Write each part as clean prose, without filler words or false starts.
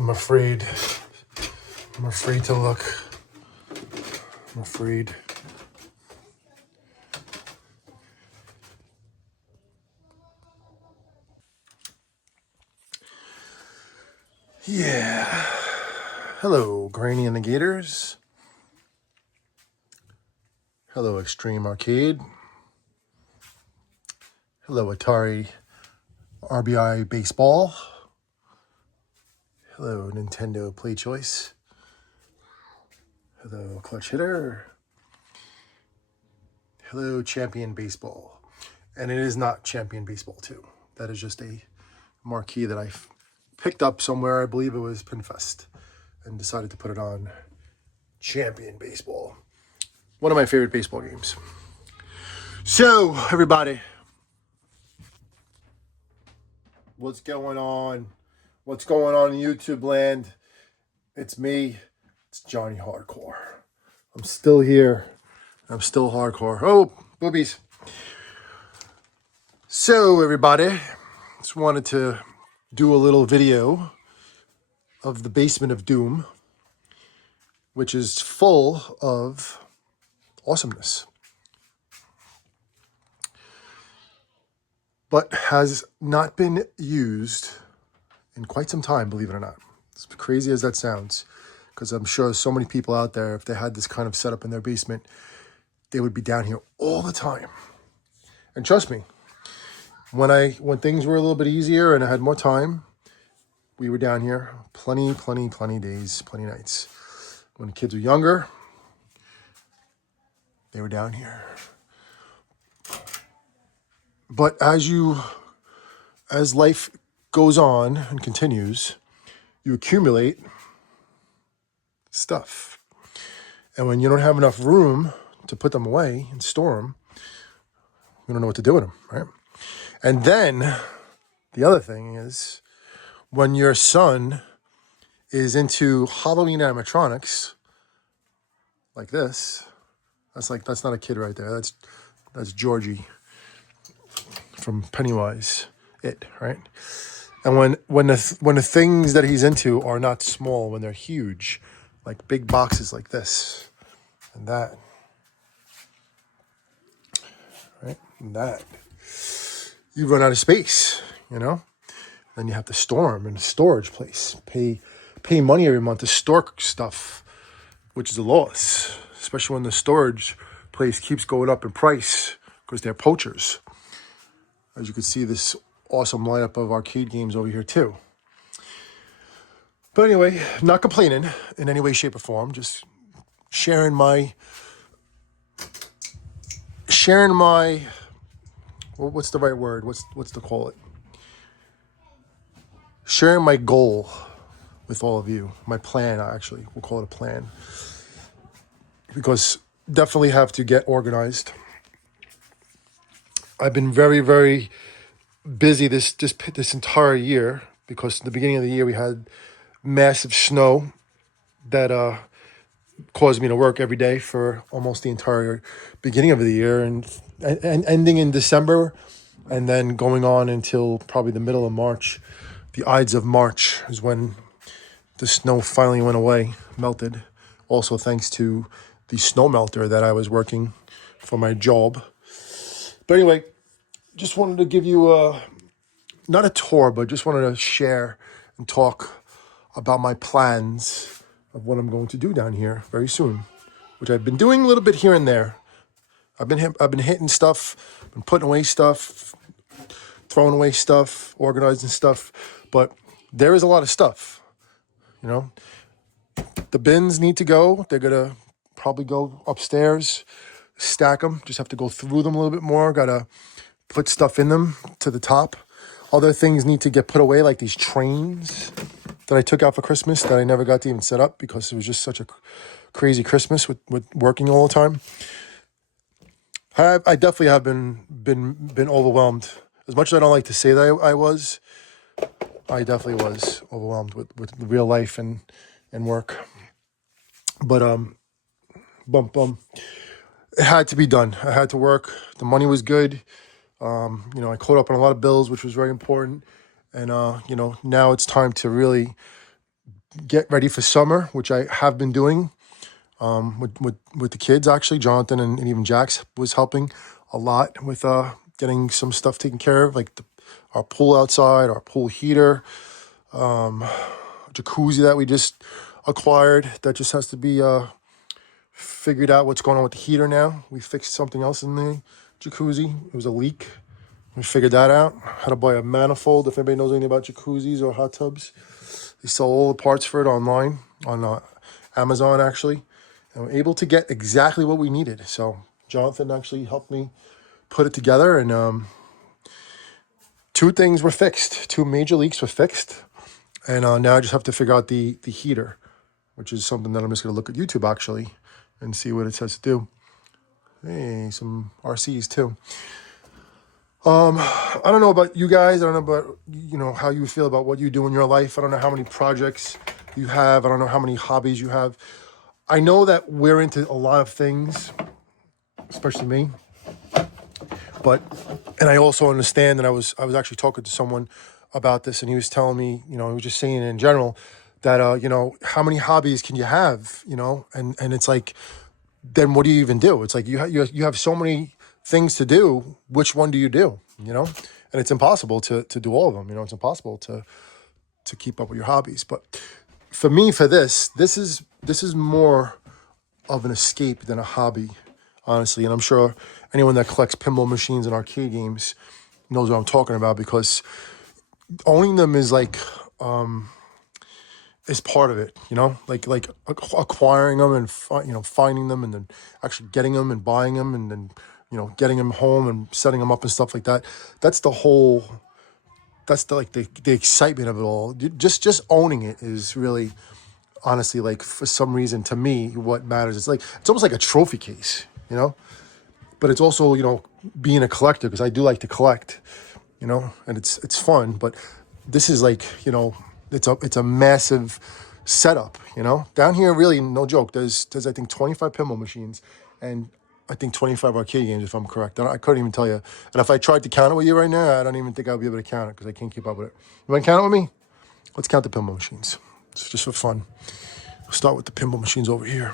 I'm afraid. I'm afraid to look. I'm afraid. Yeah. Hello, Granny and the Gators. Hello, Extreme Arcade. Hello, Atari RBI Baseball. Hello, Nintendo Play Choice. Hello, Clutch Hitter. Hello, Champion Baseball. And it is not Champion Baseball 2. That is just a marquee that I picked up somewhere. I believe it was Pinfest. And decided to put it on Champion Baseball. One of my favorite baseball games. So, everybody. What's going on? What's going on in YouTube land? It's me. It's Johnny Hardcore. I'm still here. I'm still hardcore. Oh, boobies. So, everybody, just wanted to do a little video of the basement of Doom, which is full of awesomeness, but has not been used in quite some time, believe it or not. As crazy as that sounds, because I'm sure so many people out there, if they had this kind of setup in their basement, they would be down here all the time. And trust me, when things were a little bit easier and I had more time, we were down here plenty days, plenty nights. When the kids were younger, they were down here. But as life goes on and continues, you accumulate stuff. And when you don't have enough room to put them away and store them, you don't know what to do with them, right? And then the other thing is, when your son is into Halloween animatronics, like this, that's not a kid right there. That's Georgie from Pennywise, right? And when the things that he's into are not small, when they're huge, like big boxes like this and that, right? And that, you run out of space, Then you have to store them in a storage place. Pay money every month to store stuff, which is a loss, especially when the storage place keeps going up in price because they're poachers. As you can see, this awesome lineup of arcade games over here too. But anyway, not complaining in any way, shape, or form. Just sharing my what's the right word? What's to call it? Sharing my goal with all of you. My plan, actually. We'll call it a plan. Because definitely have to get organized. I've been very, very busy this entire year because in the beginning of the year we had massive snow that caused me to work every day for almost the entire beginning of the year and ending in December and then going on until probably the middle of March. The Ides of March is when the snow finally went away, melted. Also thanks to the snow melter that I was working for my job. But anyway, just wanted to give you not a tour, but just wanted to share and talk about my plans of what I'm going to do down here very soon, which I've been doing a little bit here and there. I've been hitting stuff, been putting away stuff, throwing away stuff, organizing stuff, but there is a lot of stuff, The bins need to go. They're gonna probably go upstairs, stack them. Just have to go through them a little bit more. Gotta put stuff in them to the top. Other things need to get put away, like these trains that I took out for Christmas that I never got to even set up because it was just such a crazy Christmas with working all the time. I definitely have been overwhelmed. As much as I don't like to say that I was, I definitely was overwhelmed with real life and work. But it had to be done. I had to work. The money was good. I caught up on a lot of bills, which was very important. And now it's time to really get ready for summer, which I have been doing with the kids. Actually, Jonathan and even Jax was helping a lot with getting some stuff taken care of, like our pool outside, our pool heater, jacuzzi that we just acquired that just has to be figured out what's going on with the heater now. We fixed something else in the jacuzzi. It was a leak. We figured that out. How to buy a manifold. If anybody knows anything about jacuzzis or hot tubs, they sell all the parts for it online on Amazon actually, and we're able to get exactly what we needed. So Jonathan actually helped me put it together, and two things were fixed. Two major leaks were fixed, and now I just have to figure out the heater, which is something that I'm just going to look at YouTube actually and see what it says to do. Hey, some RCs too. I don't know about you guys. I don't know about how you feel about what you do in your life. I don't know how many projects you have. I don't know how many hobbies you have. I know that we're into a lot of things, especially me. And I also understand, and I was actually talking to someone about this, and he was telling me, he was just saying in general that how many hobbies can you have, and it's like, then what do you even do? It's like you have so many things to do. Which one do you do? And it's impossible to do all of them. It's impossible to keep up with your hobbies. But for me, for this is more of an escape than a hobby, honestly. And I'm sure anyone that collects pinball machines and arcade games knows what I'm talking about, because owning them is like is part of it, like acquiring them and finding them, and then actually getting them and buying them, and then getting them home and setting them up and stuff like that. That's the whole. That's the excitement of it all. Just owning it is really, honestly, like, for some reason, to me, what matters. It's almost like a trophy case, but it's also being a collector, because I do like to collect, and it's fun. But this is like it's a massive setup, Down here, really, no joke. There's I think 25 pinball machines, and I think 25 arcade games, if I'm correct. I couldn't even tell you. And if I tried to count it with you right now, I don't even think I'll be able to count it, because I can't keep up with it. You want to count it with me? Let's count the pinball machines. It's just for fun. We'll start with the pinball machines over here.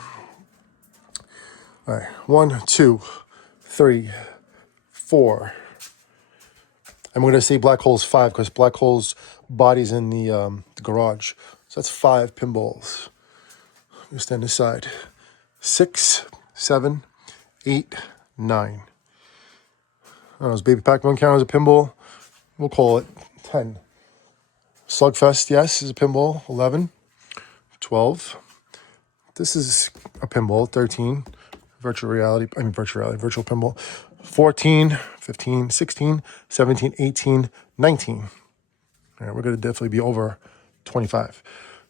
All right, 1, 2, 3, 4. I'm going to say Black Hole's 5, because Black Hole's body's in the garage. So that's 5 pinballs. You stand aside. 6, 7, 8, 9. Is Baby Pac-Man count as a pinball? We'll call it 10. Slugfest, yes, is a pinball. 11, 12. This is a pinball. 13. Virtual pinball. 14, 15, 16, 17, 18, 19. All right, we're going to definitely be over 25.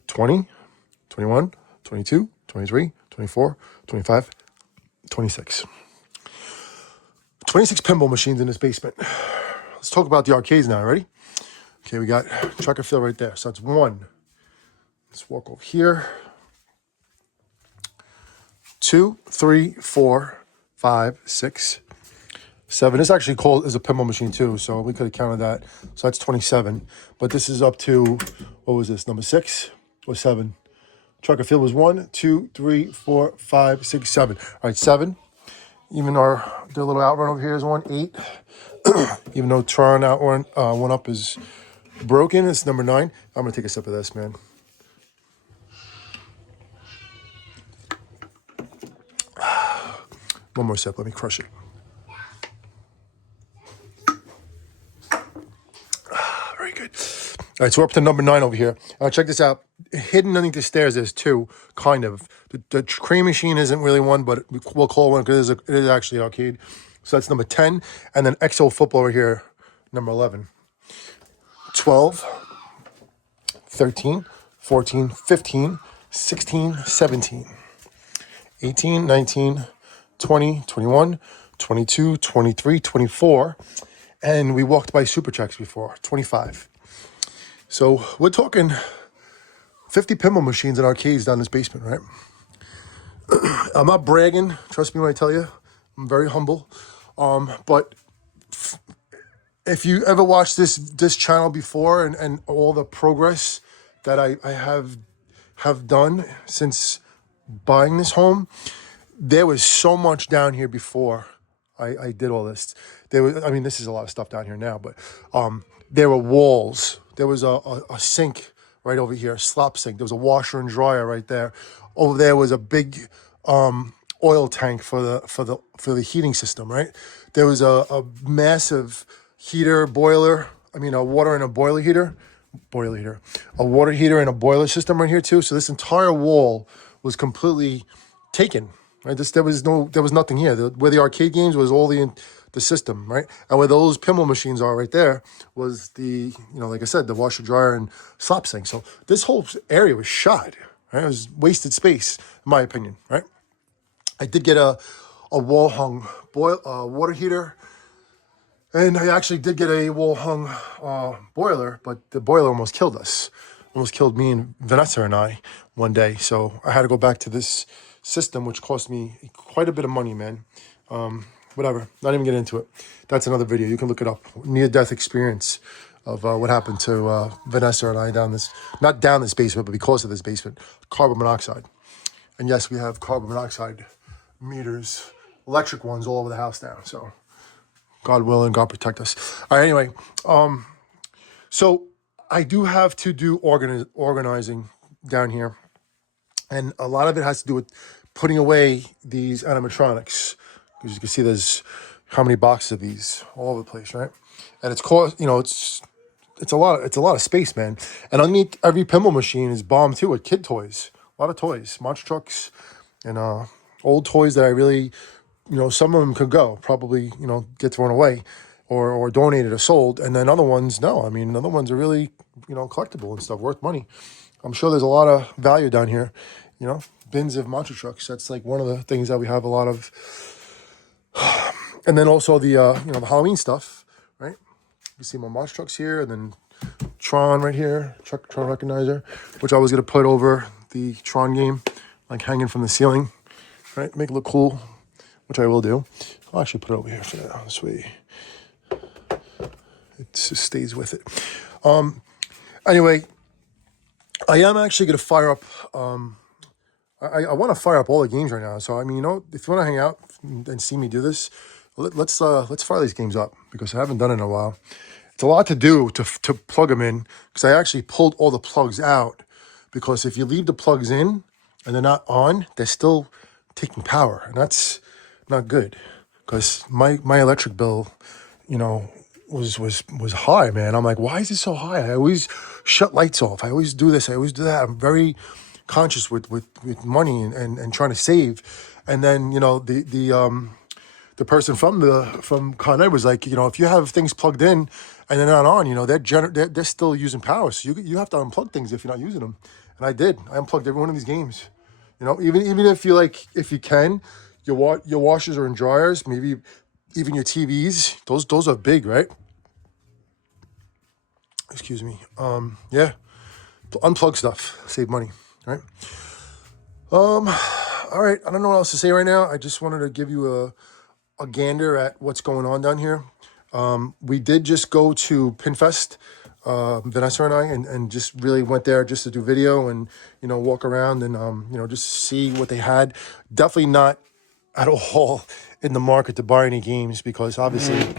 20, 21, 22, 23, 24, 25, 26. 26 pinball machines in this basement. Let's talk about the arcades now. Ready? Okay, we got track and field right there. So that's 1. Let's walk over here. 2, 3, 4, 5, 6, 7. This actually is a pinball machine too, so we could have counted that. So that's 27. But this is up to, what was this, number 6 or 7? Track and field was 1, 2, 3, 4, 5, 6, 7. All right, 7. Even their little outrun over here is 1, 8. Even though Tron outrun 1 up is broken, it's number 9. I'm gonna take a sip of this, man. One more sip. Let me crush it. Very good. All right, so we're up to number 9 over here. Check this out. Hidden underneath the stairs, there's 2, kind of. The crane machine isn't really one, but we'll call it one, because it is actually an arcade. So that's number 10. And then XO football over here, number 11. 12, 13, 14, 15, 16, 17, 18, 19, 20, 21, 22, 23, 24. And we walked by Super Tracks before, 25. So we're talking 50 pinball machines and arcades down this basement, right? I'm not bragging. Trust me when I tell you. I'm very humble. But if you ever watched this channel before, and all the progress that I have have done since buying this home. There was so much down here before I did all this. There was, I mean, this is a lot of stuff down here now, but there were walls. There was a sink right over here, a slop sink. There was a washer and dryer right there. Over there was a big oil tank for the heating system. Right there was a massive heater boiler. I mean, a water and a boiler heater, a water heater and a boiler system right here too. So this entire wall was completely taken. Right, there was nothing here. Where the arcade games was all the system, right, and where those pinball machines are right there was the, like I said, the washer dryer and slop sink. So this whole area was shot. Right, it was wasted space, in my opinion. Right, I did get a wall hung water heater. And I actually did get a wall-hung boiler, but the boiler almost killed us. Almost killed me and Vanessa and I one day. So I had to go back to this system, which cost me quite a bit of money, man. Whatever, not even get into it. That's another video. You can look it up. Near-death experience of what happened to Vanessa and I not down this basement, but because of this basement, carbon monoxide. And yes, we have carbon monoxide meters, electric ones all over the house now. So God willing, God protect us. All right, anyway, so I do have to do organizing down here. And a lot of it has to do with putting away these animatronics. As you can see, there's how many boxes of these all over the place, right? And it's a lot of space, man. And underneath every pinball machine is bombed too with kid toys. A lot of toys, monster trucks, and old toys that I really, some of them could go, probably, get thrown away or donated or sold. And then other ones, no. I mean, other ones are really, collectible and stuff, worth money. I'm sure there's a lot of value down here, bins of monster trucks. That's like one of the things that we have a lot of. And then also the, the Halloween stuff, right? You see my monster trucks here, and then Tron right here, Tron recognizer, which I was going to put over the Tron game, like hanging from the ceiling, right? Make it look cool, which I will do. I'll actually put it over here for now. This way it just stays with it. Anyway, I am actually going to fire up. I want to fire up all the games right now. So I mean, if you want to hang out and see me do this, let's fire these games up, because I haven't done it in a while. It's a lot to do to plug them in, because I actually pulled all the plugs out, because if you leave the plugs in and they're not on, they're still taking power, and that's not good, because my electric bill, was high, man. I'm like, why is it so high? I always shut lights off. I always do this. I always do that. I'm very conscious with money and trying to save. And then, the person from Con Ed was like, if you have things plugged in and they're not on, they're still using power. So you have to unplug things if you're not using them. And I did. I unplugged every one of these games. Even if you can, your washers or dryers, maybe even your TVs, those are big, right? Excuse me. Yeah. Unplug stuff, save money, right? All right. I don't know what else to say right now. I just wanted to give you a gander at what's going on down here. We did just go to Pinfest, Vanessa and I, and just really went there just to do video and, walk around and, just see what they had. Definitely not at all in the market to buy any games, because obviously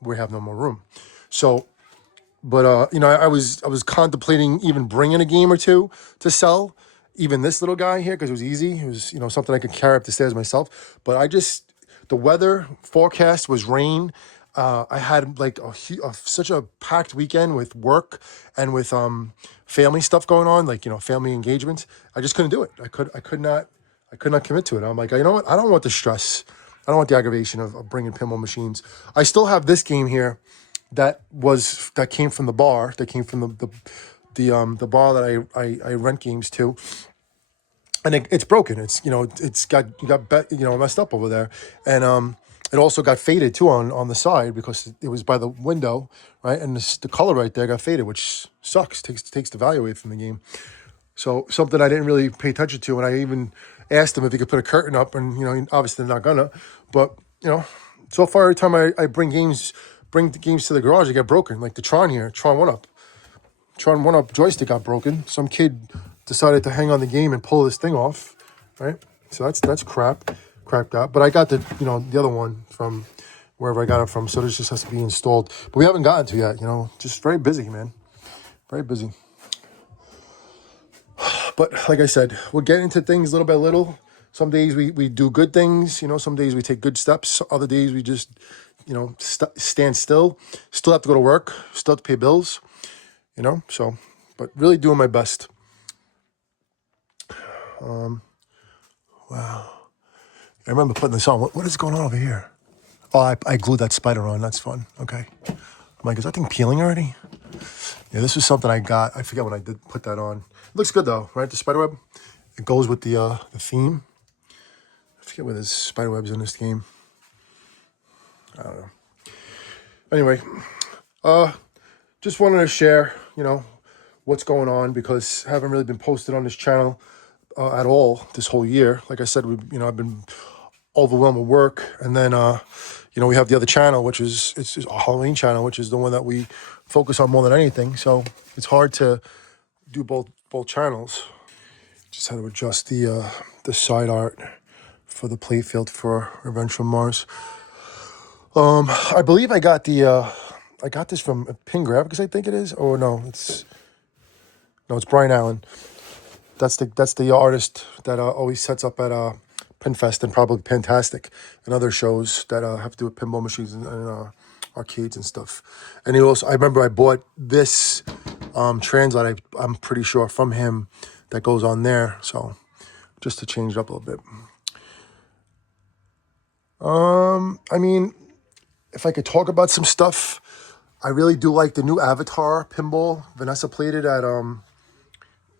we have no more room. So, but, I was contemplating even bringing a game or two to sell, even this little guy here, because it was easy. It was, something I could carry up the stairs myself. But the weather forecast was rain. I had like such a packed weekend with work and with family stuff going on, like family engagements. I just couldn't do it. I could not commit to it. I'm like, you know what? I don't want the stress. I don't want the aggravation of bringing pinball machines. I still have this game here that came from the bar. That came from the bar that I rent games to. And it's broken. It's got messed up over there, and it also got faded too on the side, because it was by the window, right? And the color right there got faded, which sucks. Takes the value away from the game. So something I didn't really pay attention to, and I even asked him if he could put a curtain up, and obviously they're not gonna. But so far every time I bring the games to the garage, they get broken. Like the Tron here, Tron 1-Up joystick got broken. Some kid decided to hang on the game and pull this thing off, right? So that's crapped out. But I got the the other one from wherever I got it from. So this just has to be installed. But we haven't gotten to yet. Just very busy, man. Very busy. But like I said, we're getting into things little by little. Some days we do good things. Some days we take good steps. Other days we just stand still. Still have to go to work. Still have to pay bills. So, but really doing my best. Wow. I remember putting this on. What is going on over here? Oh, I glued that spider on. That's fun. Okay. I'm like, is that thing peeling already? Yeah, this was something I got. I forget when I did put that on. It looks good though, right? The spider web. It goes with the theme. I forget where there's spider webs in this game. I don't know. Anyway, just wanted to share, what's going on because I haven't really been posted on this channel at all this whole year. Like I said, I've been overwhelmed with work, and then we have the other channel, which is it's a Halloween channel, which is the one that we focus on more than anything. So it's hard to do both channels. Just had to adjust the side art for the playfield for Revenge from Mars. I believe I got this from Pin Graphics, I think it is. Or no, it's Brian Allen. That's the artist that always sets up at Pinfest and probably Fantastic and other shows that have to do with pinball machines and arcades and stuff. And I remember I bought this translate. I'm pretty sure from him that goes on there. So just to change it up a little bit. I mean, if I could talk about some stuff, I really do like the new Avatar pinball. Vanessa played it at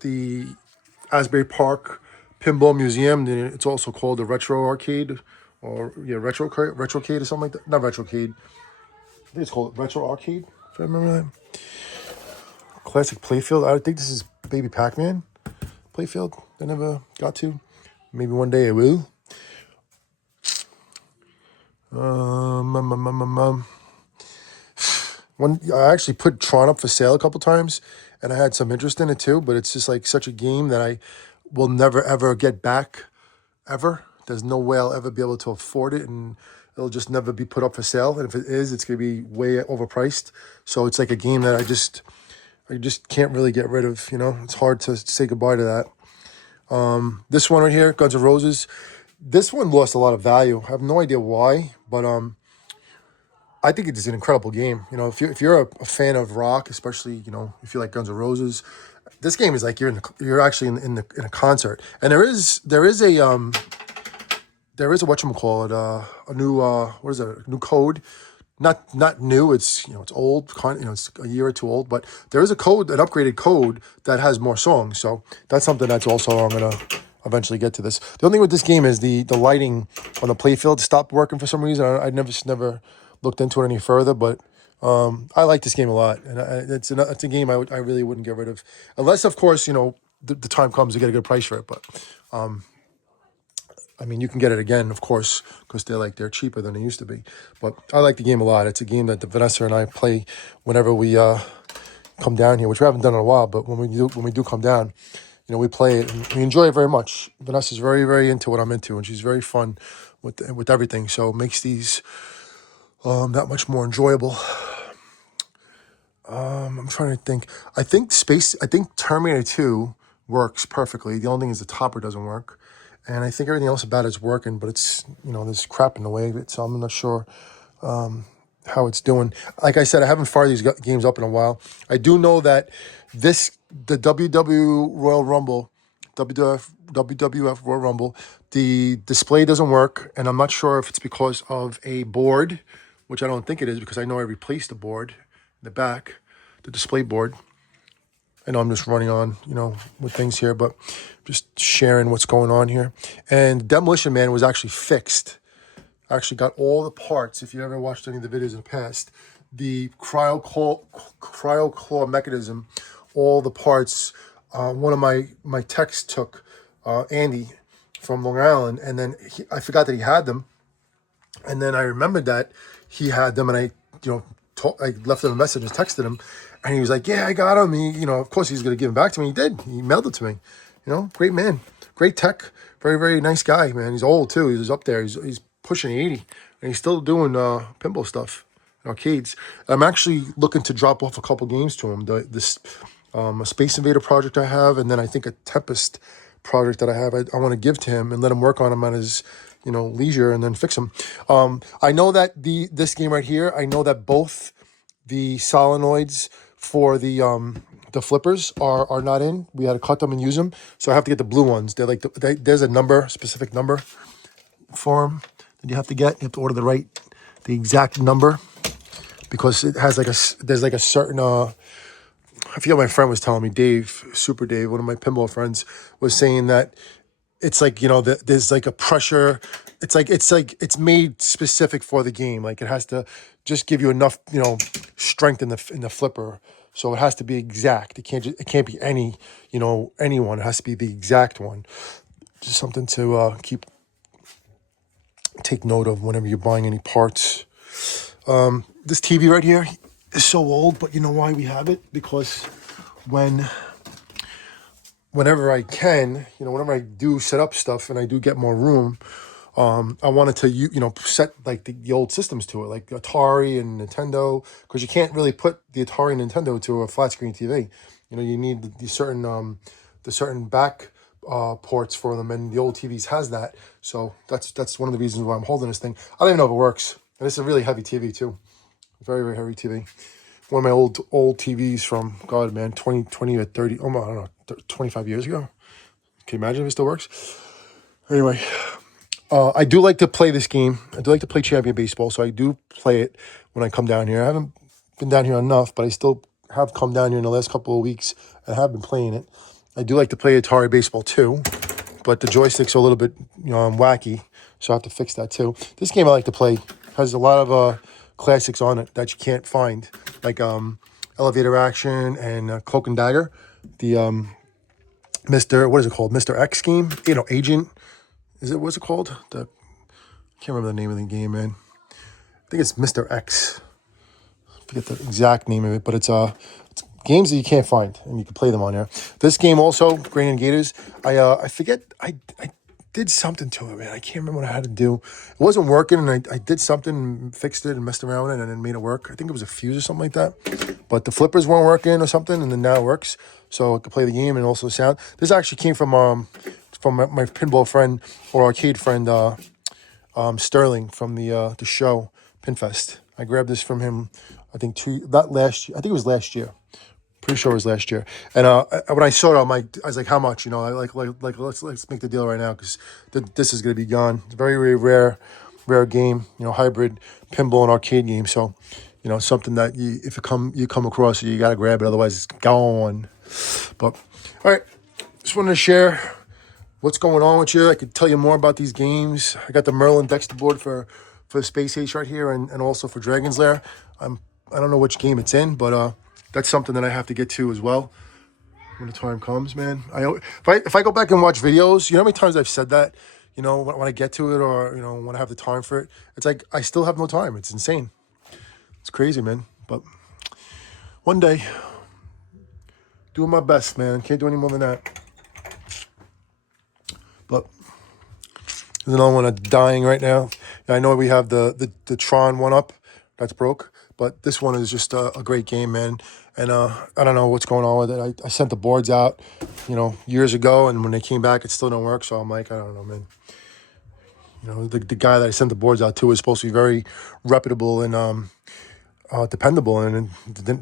the Asbury Park Pinball Museum. It's also called the Retro Arcade, or Retrocade or something like that. Not Retrocade. I think it's called Retro Arcade, if I remember that. Classic playfield. I think this is Baby Pac-Man playfield. I never got to. Maybe one day I will. I actually put Tron up for sale a couple times, and I had some interest in it too. But it's just like such a game that I will never ever get back, ever. There's no way I'll ever be able to afford it, and it'll just never be put up for sale. And if it is, it's gonna be way overpriced. So it's like a game that I just can't really get rid of. It's hard to say goodbye to that. This one right here, Guns N' Roses. This one lost a lot of value. I have no idea why, but I think it is an incredible game. If you're a fan of rock, especially if you like Guns N' Roses, this game is like you're actually in a concert. And there is a whatchamacallit, a new what is it? A new code. Not new. It's it's old. It's a year or two old, but there is an upgraded code that has more songs. So that's something that's also I'm gonna eventually get to this. The only thing with this game is the lighting on the playfield stopped working for some reason. I never looked into it any further, but I like this game a lot, and it's a game I really wouldn't get rid of, unless of course the time comes to get a good price for it. But I mean, you can get it again, of course, because they're cheaper than they used to be. But I like the game a lot. It's a game that Vanessa and I play whenever we come down here, which we haven't done in a while. But when we do come down, we play it and we enjoy it very much. Vanessa's very, very into what I'm into, and she's very fun with everything. So it makes these that much more enjoyable. I'm trying to think. I think Terminator 2 works perfectly. The only thing is the topper doesn't work. And I think everything else about it's working, but it's, there's crap in the way of it. So I'm not sure how it's doing. Like I said, I haven't fired these games up in a while. I do know that the WWF Royal Rumble, the display doesn't work. And I'm not sure if it's because of a board, which I don't think it is, because I know I replaced the board in the back, the display board. I know I'm just running on, with things here, but just sharing what's going on here. And Demolition Man was actually fixed. I actually got all the parts. If you ever watched any of the videos in the past, the cryo claw mechanism, all the parts. One of my techs took Andy from Long Island, and then I forgot that he had them, and then I remembered that he had them, and I left him a message and texted him. And he was like, yeah, I got him. Of course he's going to give him back to me. He did. He mailed it to me. Great man. Great tech. Very, very nice guy, man. He's old, too. He's up there. He's pushing 80. And he's still doing pinball stuff in arcades. I'm actually looking to drop off a couple games to him. This a Space Invader project I have, and then I think a Tempest project that I have. I want to give to him and let him work on him at his leisure, and then fix him. I know that this game right here, I know that both the solenoids for the flippers are not in. We had to cut them and use them, so I have to get the blue ones. They're like there's a specific number for them that you have to get. You have to order the exact number, because it has there's a certain I forget what my friend was telling me, Dave, Super Dave, one of my pinball friends, was saying that it's like, there's like a pressure. It's made specific for the game. Like, it has to just give you enough, strength in the flipper. So it has to be exact. It can't be anyone. It has to be the exact one. Just something to take note of whenever you're buying any parts. This TV right here is so old, but you know why we have it? Because whenever I can, whenever I do set up stuff and I do get more room, I wanted to, set like the old systems to it, like Atari and Nintendo, because you can't really put the Atari and Nintendo to a flat screen TV. You need the certain back ports for them, and the old TVs has that. So that's one of the reasons why I'm holding this thing. I don't even know if it works. And it's a really heavy TV too, very, very heavy TV. One of my old TVs from, God, man, 20 or 30, oh, I don't know, 25 years ago. Can you imagine if it still works? Anyway, I do like to play this game. I do like to play Champion Baseball, so I do play it when I come down here. I haven't been down here enough, but I still have come down here in the last couple of weeks and have been playing it. I do like to play Atari Baseball too, but the joysticks are a little bit wacky, so I have to fix that too. This game I like to play has a lot of classics on it that you can't find, like Elevator Action and Cloak and Dagger. The what is it called? Mr. X game? Agent. What's it called? I can't remember the name of the game, man. I think it's Mr. X. I forget the exact name of it, but it's games that you can't find, and you can play them on there. This game also, Grain and Gators. I forget. I did something to it, man. I can't remember what I had to do. It wasn't working, and I did something, fixed it, and messed around with it, and then made it work. I think it was a fuse or something like that. But the flippers weren't working or something, and then now it works. So I could play the game and also sound. This actually came from my pinball friend or arcade friend, Sterling, from the show Pinfest. I grabbed this from him. I think last year. I think it was last year. Pretty sure it was last year. And when I saw it, I was like, how much? I like let's make the deal right now, because this is gonna be gone. It's a very, very rare game. Hybrid pinball and arcade game. So, something that if you come across it, you gotta grab it. Otherwise, it's gone. But all right, just wanted to share what's going on with you. I could tell you more about these games. I got the Merlin Dexter board for Space Ace right here, and also for Dragon's Lair. I don't know which game it's in, but that's something that I have to get to as well when the time comes, man. If I go back and watch videos, how many times I've said that, when I get to it, or when I have the time for it, it's like I still have no time. It's insane. It's crazy, man. But one day, doing my best, man. Can't do any more than that. But there's another one that's dying right now. I know we have the Tron one up that's broke, but this one is just a great game, man. And I don't know what's going on with it. I sent the boards out, years ago, and when they came back, it still don't work. So I'm like, I don't know, man. The guy that I sent the boards out to was supposed to be very reputable and dependable, and the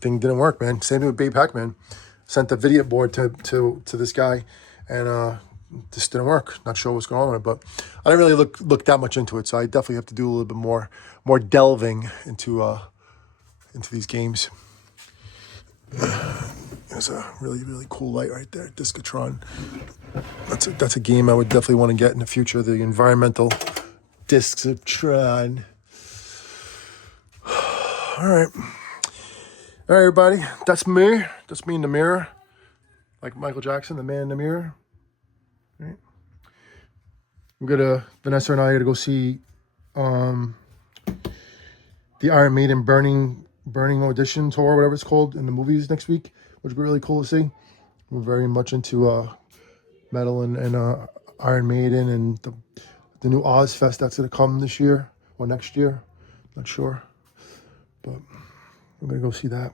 thing didn't work, man. Same thing with Babe Pac-Man. Sent the video board to this guy, and this didn't work. Not sure what's going on with it, but I didn't really look that much into it. So I definitely have to do a little bit more delving into these games. There's a really, really cool light right there, Discotron. That's a game I would definitely want to get in the future. The environmental Discotron. All right, everybody. That's me. That's me in the mirror, like Michael Jackson, the man in the mirror. Right. Vanessa and I are gonna go see the Iron Maiden Burning Burning Audition tour, whatever it's called, in the movies next week, which would be really cool to see. We're very much into metal and Iron Maiden and the new Oz Fest that's going to come this year or next year. Not sure, but I'm going to go see that.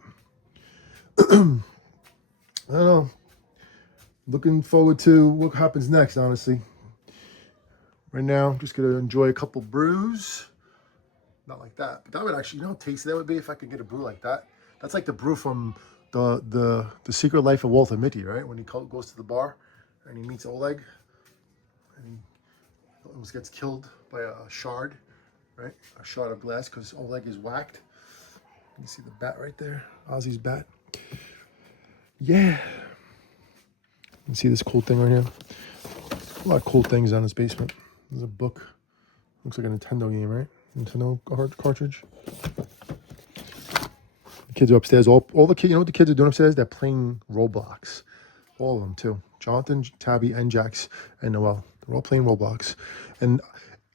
I don't know. Looking forward to what happens next, honestly. Right now, I'm just going to enjoy a couple brews. Not like that, but that would actually, you know how tasty that would be if I could get a brew like that. That's like the brew from the Secret Life of Walter Mitty, right? When he goes to the bar and he meets Oleg and he almost gets killed by a shard, right? A shard of glass because Oleg is whacked. You see the bat right there, Ozzy's bat. Yeah. You see this cool thing right here? A lot of cool things on this basement. There's a book. Looks like a Nintendo game, right? Nintendo cartridge. The kids are upstairs. All the kids, you know what the kids are doing upstairs? They're playing Roblox. All of them too. Jonathan, Tabby, and Jax, and Noel. They're all playing Roblox. And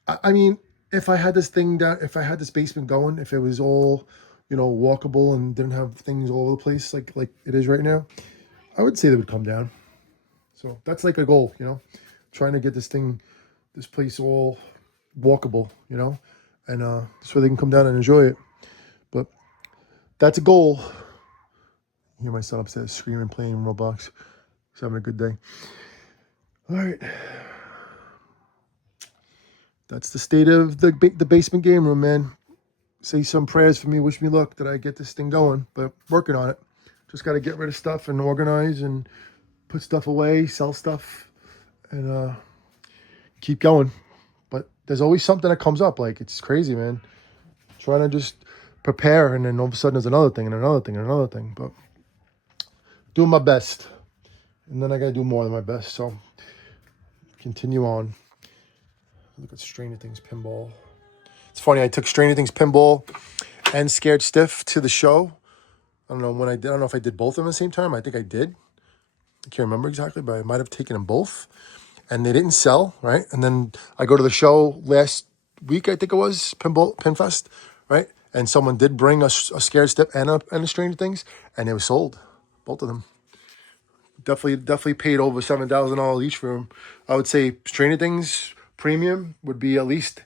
I mean, if I had this thing down, if I had this basement going, if it was all, you know, walkable and didn't have things all over the place like it is right now, I would say they would come down. So that's like a goal, you know, trying to get this place all walkable, you know, and so they can come down and enjoy it. But that's a goal. You hear my son upstairs screaming, playing Roblox. He's having a good day. All right. That's the state of the basement game room, man. Say some prayers for me. Wish me luck that I get this thing going. But working on it. Just got to get rid of stuff and organize and put stuff away, sell stuff, and keep going. But there's always something that comes up. Like, it's crazy, man. Trying to just prepare, and then all of a sudden there's another thing and another thing and another thing. But doing my best. And then I got to do more than my best. So continue on. Look at Stranger Things Pinball. It's funny, I took Stranger Things Pinball and Scared Stiff to the show. I don't know when I did. I don't know if I did both of them at the same time. I think I did. I can't remember exactly, but I might have taken them both. And they didn't sell, right? And then I go to the show last week, I think it was, Pinfest, right? And someone did bring a Scared Stiff and a Stranger Things, and they were sold, both of them. Definitely paid over $7,000 each for them. I would say Stranger Things premium would be at least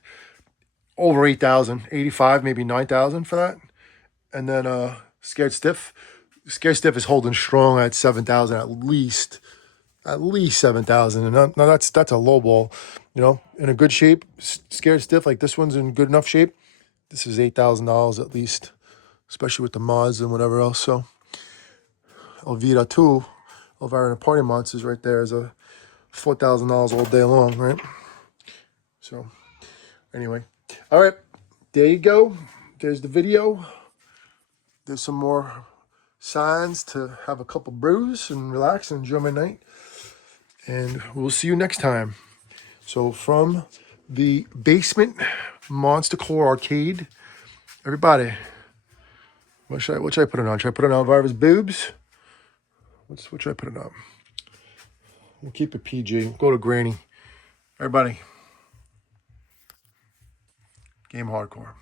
over 8,000, 85, maybe 9,000 for that. And then Scared Stiff is holding strong at 7,000 at least 7,000. And now that's a low ball, you know, in a good shape. Scared Stiff, like this one's in good enough shape. This is $8,000 at least, especially with the mods and whatever else. So Elvira too, Elvira and the Party Monsters right there is a $4,000 all day long, right? So anyway, all right, there you go. There's the video. There's some more signs to have a couple brews and relax and enjoy my night. And we'll see you next time. So from the Basement Monster Core Arcade, everybody, what should I put it on? Should I put it on Elvira's boobs? What should I put it on? We'll keep it PG. We'll go to Granny. Everybody, game hardcore.